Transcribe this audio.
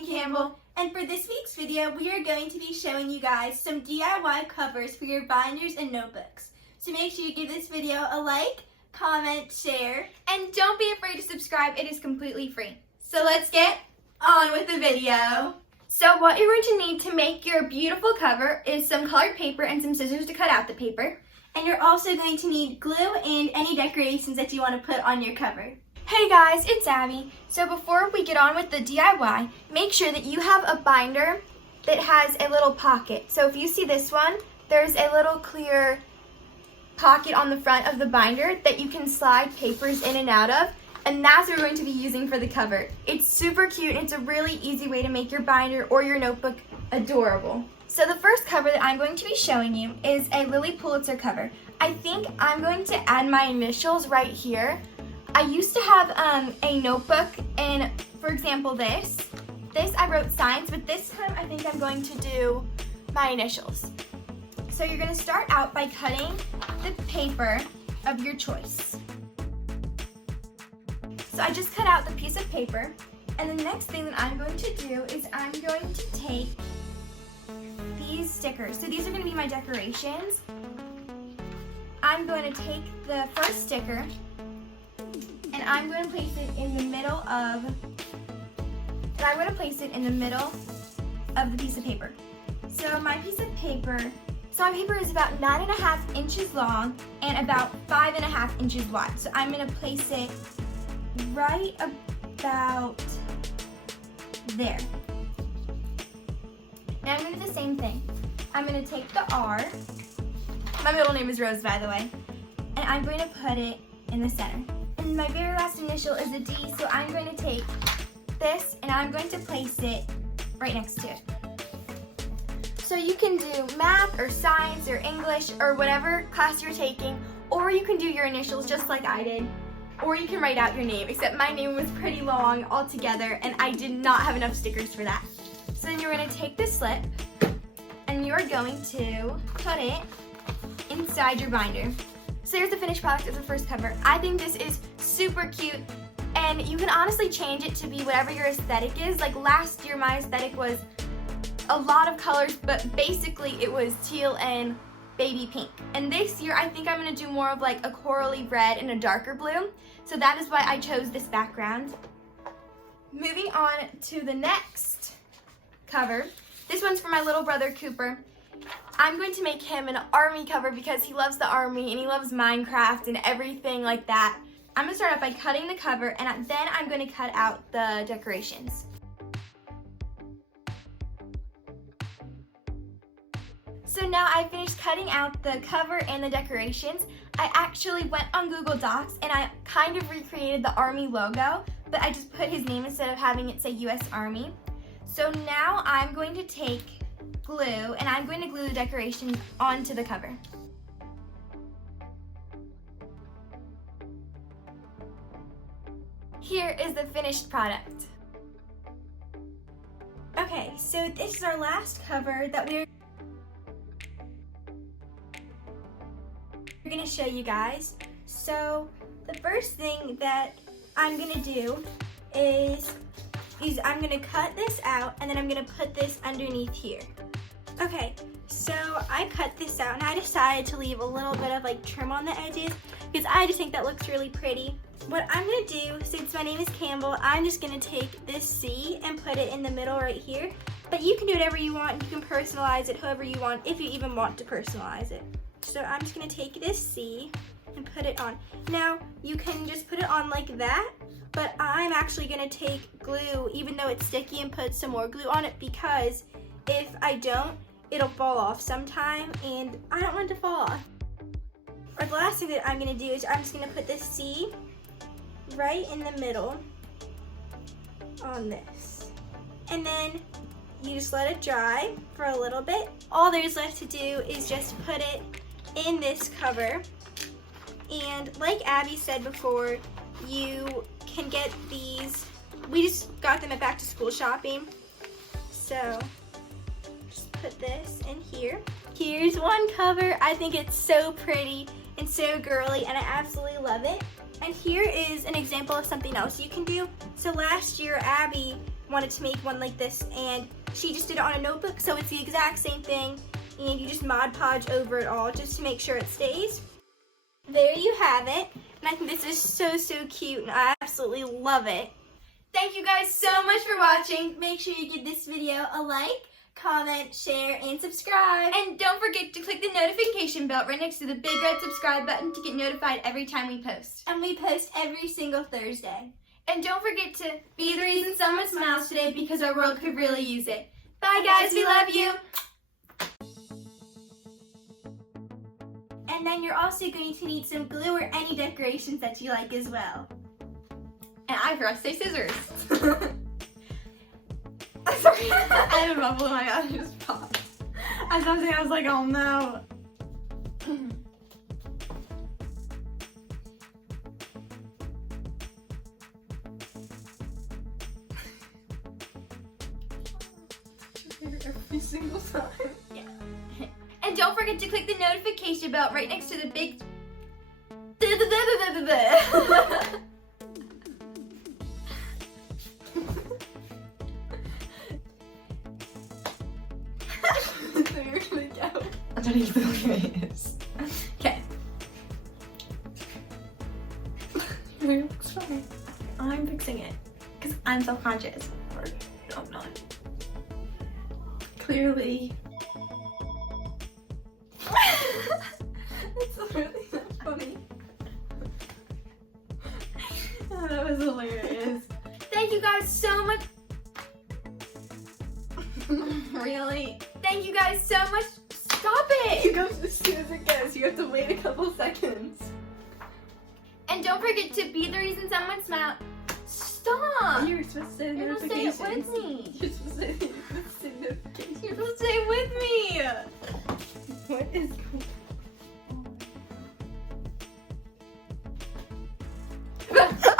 and Campbell, and for this week's video, we are going to be showing you guys some DIY covers for your binders and notebooks. So make sure you give this video a like, comment, share, and don't be afraid to subscribe. It is completely free. So let's get on with the video. So what you're going to need to make your beautiful cover is some colored paper and some scissors to cut out the paper. And you're also going to need glue and any decorations that you want to put on your cover. Hey guys, it's Abby. So before we get on with the DIY, make sure that you have a binder that has a little pocket. So if you see this one, there's a little clear pocket on the front of the binder that you can slide papers in and out of, and that's what we're going to be using for the cover. It's super cute, and it's a really easy way to make your binder or your notebook adorable. So the first cover that I'm going to be showing you is a Lily Pulitzer cover. I think I'm going to add my initials right here. I used to have a notebook, and for example this I wrote science, but this time I think I'm going to do my initials. So you're going to start out by cutting the paper of your choice. So I just cut out the piece of paper, and the next thing that I'm going to do is I'm going to take these stickers. So these are going to be my decorations. I'm going to take the first sticker, and I'm going to place it in the middle of the piece of paper. So my paper is about 9.5 inches long and about 5.5 inches wide. So I'm going to place it right about there. Now I'm going to do the same thing. I'm going to take the R. My middle name is Rose, by the way. And I'm going to put it in the center. And my very last initial is a D, so I'm going to take this and I'm going to place it right next to it. So you can do math or science or English or whatever class you're taking, or you can do your initials just like I did, or you can write out your name, except my name was pretty long altogether and I did not have enough stickers for that. So then you're going to take this slip and you're going to put it inside your binder. So here's the finished product of the first cover. I think this is super cute, and you can honestly change it to be whatever your aesthetic is. Like last year my aesthetic was a lot of colors, but basically it was teal and baby pink. And this year I think I'm going to do more of like a corally red and a darker blue. So that is why I chose this background. Moving on to the next cover. This one's for my little brother Cooper. I'm going to make him an army cover because he loves the army and he loves Minecraft and everything like that. I'm going to start off by cutting the cover, and then I'm going to cut out the decorations. So now I finished cutting out the cover and the decorations. I actually went on Google Docs and I kind of recreated the Army logo, but I just put his name instead of having it say US Army. So now I'm going to take glue and I'm going to glue the decorations onto the cover. Here is the finished product. Okay, so this is our last cover that we're going to show you guys. So the first thing that I'm going to do is I'm going to cut this out, and then I'm going to put this underneath here. Okay, so I cut this out and I decided to leave a little bit of like trim on the edges because I just think that looks really pretty. What I'm going to do, since my name is Campbell, I'm just going to take this C and put it in the middle right here. But you can do whatever you want. You can personalize it however you want, if you even want to personalize it. So I'm just going to take this C and put it on. Now, you can just put it on like that, but I'm actually going to take glue, even though it's sticky, and put some more glue on it, because if I don't, it'll fall off sometime, and I don't want it to fall off. Or the last thing that I'm going to do is I'm just going to put this C right in the middle on this. And then you just let it dry for a little bit. All there's left to do is just put it in this cover. And like Abby said before, you can get these. We just got them at back to school shopping. So just put this in here. Here's one cover. I think it's so pretty and so girly, and I absolutely love it. And here is an example of something else you can do. So last year, Abby wanted to make one like this, and she just did it on a notebook, so it's the exact same thing, and you just Mod Podge over it all just to make sure it stays. There you have it, and I think this is so cute, and I absolutely love it. Thank you guys so much for watching. Make sure you give this video a like, comment, share, and subscribe. And don't forget to click the notification bell right next to the big red subscribe button to get notified every time we post. And we post every single Thursday. And don't forget to be the reason someone smiles today, because our world could really use it. Bye guys, we love you. And then you're also going to need some glue or any decorations that you like as well. And I forgot to say scissors. Sorry. I had a bubble in my mouth and just popped. I was like, oh no. Every single time. Yeah. And don't forget to click the notification bell right next to the big I don't even know who it is. Okay. It looks fine. I'm fixing it because I'm self-conscious. Or no, I'm not. Clearly. It's really not funny. Oh, that was hilarious. Thank you guys so much. Really? Thank you guys so much. Stop it! It goes as soon as it goes. You have to wait a couple seconds. And don't forget to be the reason someone smiles. Stop! You're supposed to say You're supposed to say it notifications. with me. You're supposed to say notifications. You're supposed to say it with me. What is going on?